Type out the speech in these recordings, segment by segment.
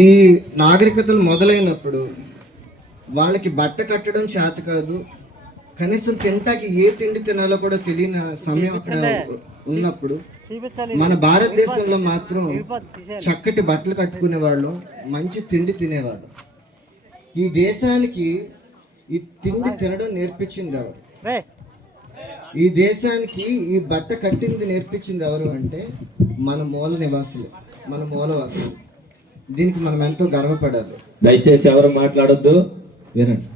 ఈ నాగరికతలు మొదలైనప్పుడు వాళ్ళకి బట్ట కట్టడం చేత కాదు, కనీసం తింటాకి ఏ తిండి తినాలో కూడా తెలియని సమయం అక్కడ ఉన్నప్పుడు మన భారతదేశంలో మాత్రం చక్కటి బట్టలు కట్టుకునేవాళ్ళు, మంచి తిండి తినేవాళ్ళు. ఈ దేశానికి ఈ తిండి తినడం నేర్పించింది ఎవరు? ఈ దేశానికి ఈ బట్ట కట్టింది నేర్పించింది ఎవరు అంటే మన మూల నివాసులు, మన మూలవాసులు. దీనికి మనం ఎంతో గర్వపడాలి. దయచేసి ఎవరు మాట్లాడొద్దు, వినండి.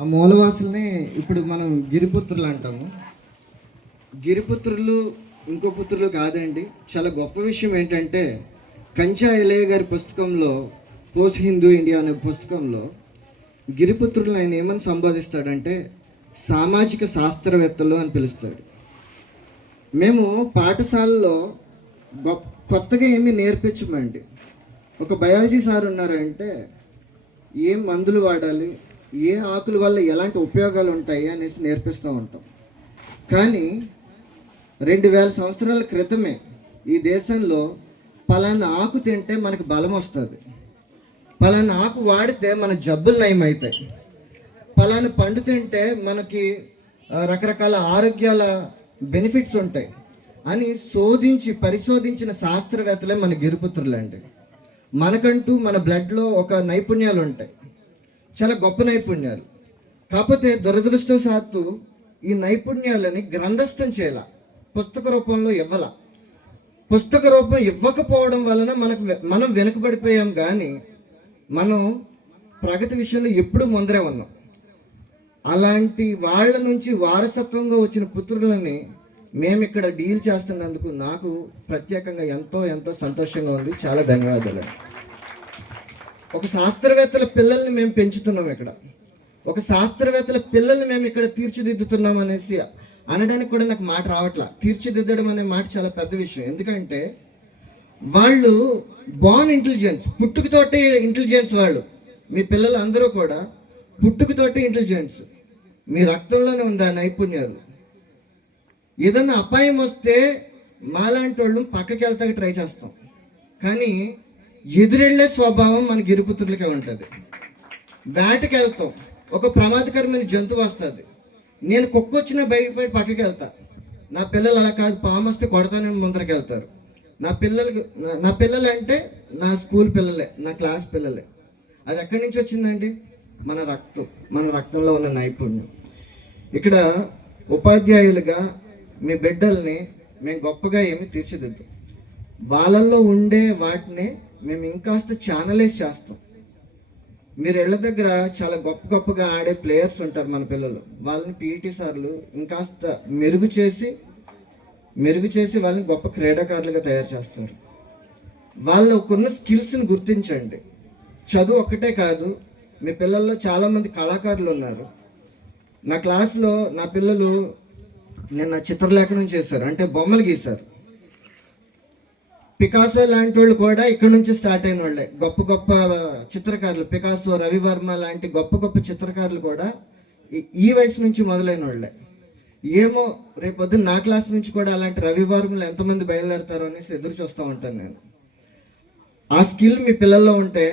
ఆ మూలవాసుల్ని ఇప్పుడు మనం గిరిపుత్రులు అంటాము. గిరిపుత్రులు ఇంకో పుత్రులు కాదండి. చాలా గొప్ప విషయం ఏంటంటే కంచా ఎలయ్య గారి పుస్తకంలో, పోస్ట్ హిందూ ఇండియా అనే పుస్తకంలో గిరిపుత్రులను ఆయన ఏమని సంబోధిస్తాడంటే సామాజిక శాస్త్రవేత్తలు అని పిలుస్తాడు. మేము పాఠశాలలో కొత్తగా ఏమీ నేర్పించమండి. ఒక బయాలజీ సార్ ఉన్నారంటే ఏం మందులు వాడాలి, ఏ ఆకుల వల్ల ఎలాంటి ఉపయోగాలు ఉంటాయి అనేసి నేర్పిస్తూ ఉంటాం. కానీ 2000 సంవత్సరాల క్రితమే ఈ దేశంలో పలానా ఆకు తింటే మనకు బలం వస్తుంది, పలానా ఆకు వాడితే మన జబ్బులు నయమవుతాయి, పలానా పండు తింటే మనకి రకరకాల ఆరోగ్యాల బెనిఫిట్స్ ఉంటాయి అని పరిశోధించిన శాస్త్రవేత్తలే మన గిరిపుత్రులు అండి. మనకంటూ మన బ్లడ్లో ఒక నైపుణ్యాలు ఉంటాయి, చాలా గొప్ప నైపుణ్యాలు. కాకపోతే దురదృష్టవశాత్తు ఈ నైపుణ్యాలని గ్రంథస్థం చేయాల, పుస్తక రూపంలో ఇవ్వాల. పుస్తక రూపం ఇవ్వకపోవడం వలన మనం వెనుకబడిపోయాం. కానీ మనం ప్రగతి విషయంలో ఎప్పుడు ముందరే ఉన్నాం. అలాంటి వాళ్ళ నుంచి వారసత్వంగా వచ్చిన పుత్రులని మేము ఇక్కడ డీల్ చేస్తున్నందుకు నాకు ప్రత్యేకంగా ఎంతో ఎంతో సంతోషంగా ఉంది. చాలా ధన్యవాదాలు. ఒక శాస్త్రవేత్తల పిల్లల్ని మేము పెంచుతున్నాం ఇక్కడ, ఒక శాస్త్రవేత్తల పిల్లల్ని మేము ఇక్కడ తీర్చిదిద్దుతున్నాం అనేసి అనడానికి కూడా నాకు మాట రావట్లా. తీర్చిదిద్దడం అనే మాట చాలా పెద్ద విషయం. ఎందుకంటే వాళ్ళు బార్న్ ఇంటెలిజెన్స్, పుట్టుకతోటి ఇంటెలిజెన్స్. వాళ్ళు మీ పిల్లలు అందరూ కూడా పుట్టుకతోటి ఇంటెలిజెన్స్, మీ రక్తంలోనే ఉంది ఆ నైపుణ్యాలు. ఏదన్నా అపాయం వస్తే మాలాంటి వాళ్ళు పక్కకి వెళ్తాకి ట్రై చేస్తాం, కానీ ఎదురెళ్లే స్వభావం మన గిరిపుత్రులకే ఉంటుంది. వేటకి వెళ్తాం, ఒక ప్రమాదకరమైన జంతువు వస్తుంది, నేను కుక్క వచ్చినా బయటపడి పక్కకి వెళ్తా. నా పిల్లలు అలా కాదు, పాము వస్తే కొడతానని ముందరికి వెళ్తారు. నా పిల్లలు అంటే నా స్కూల్ పిల్లలే, నా క్లాస్ పిల్లలే. అది ఎక్కడి నుంచి వచ్చిందండి? మన రక్తంలో ఉన్న నైపుణ్యం. ఇక్కడ ఉపాధ్యాయులుగా మీ బిడ్డల్ని మేము గొప్పగా ఏమి తీర్చిదిద్దాం, వాళ్ళల్లో ఉండే వాటిని మేము ఇంకాస్త ఛానలైజ్ చేస్తాం. మీరు ఇళ్ళ దగ్గర చాలా గొప్పగా ఆడే ప్లేయర్స్ ఉంటారు మన పిల్లలు, వాళ్ళని పీఈటీ సార్లు ఇంకాస్త మెరుగు చేసి వాళ్ళని గొప్ప క్రీడాకారులుగా తయారు చేస్తారు. వాళ్ళకున్న స్కిల్స్ని గుర్తించండి. చదువు ఒక్కటే కాదు, మీ పిల్లల్లో చాలామంది కళాకారులు ఉన్నారు. నా క్లాస్లో నా పిల్లలు నిన్న చిత్రలేఖనం చేశారు, అంటే బొమ్మలు గీశారు. పికాసో లాంటి వాళ్ళు కూడా ఇక్కడ నుంచి స్టార్ట్ అయిన వాళ్ళే, గొప్ప చిత్రకారులు. పికాసో, రవివర్మ లాంటి గొప్ప చిత్రకారులు కూడా ఈ వయసు నుంచి మొదలైన వాళ్ళే. ఏమో రేపొద్దున నా క్లాస్ నుంచి కూడా అలాంటి రవివర్మలు ఎంతమంది బయలుదేరుతారో అనేసి ఎదురు చూస్తూ ఉంటాను నేను. ఆ స్కిల్ మీ పిల్లల్లో ఉంటే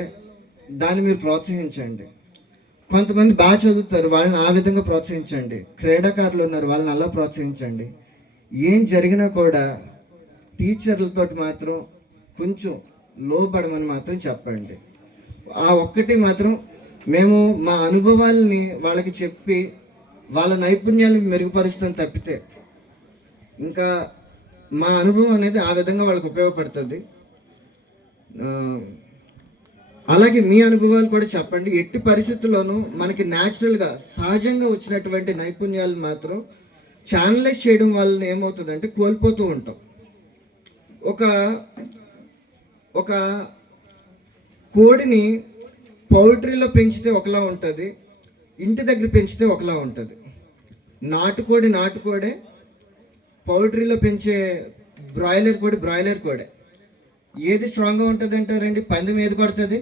దాన్ని మీరు ప్రోత్సహించండి. కొంతమంది బాగా చదువుతారు, వాళ్ళని ఆ విధంగా ప్రోత్సహించండి. క్రీడాకారులు ఉన్నారు, వాళ్ళని అలా ప్రోత్సహించండి. ఏం జరిగినా కూడా టీచర్లతో మాత్రం కొంచెం లోపడమని మాత్రం చెప్పండి. ఆ ఒక్కటి మాత్రం మేము మా అనుభవాల్ని వాళ్ళకి చెప్పి వాళ్ళ నైపుణ్యాలను మెరుగుపరుస్తాం తప్పితే ఇంకా మా అనుభవం అనేది ఆ విధంగా వాళ్ళకి ఉపయోగపడుతుంది. అలాగే మీ అనుభవాలు కూడా చెప్పండి. ఎట్టి పరిస్థితుల్లోనూ మనకి న్యాచురల్గా సహజంగా వచ్చినటువంటి నైపుణ్యాలు మాత్రం ఛానలైజ్ చేయడం వల్ల ఏమవుతుందంటే కోల్పోతూ ఉంటాం. ఒక కోడిని పౌల్ట్రీలో పెంచితే ఒకలా ఉంటుంది, ఇంటి దగ్గర పెంచితే ఒకలా ఉంటుంది. నాటుకోడే, పౌల్ట్రీలో పెంచే బ్రాయిలర్ కోడే ఏది స్ట్రాంగ్గా ఉంటుంది అంటారండి? పందెం ఏది కొడుతుంది?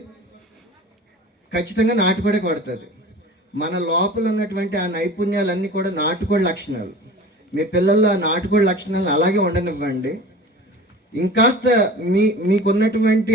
ఖచ్చితంగా నాటుకోడే కొడుతుంది. మన లోపల ఉన్నటువంటి ఆ నైపుణ్యాలన్నీ కూడా నాటుకోడి లక్షణాలు. మీ పిల్లల్లో ఆ నాటుకోడి లక్షణాలు అలాగే ఉండనివ్వండి. ఇంకాస్త మీకున్నటువంటి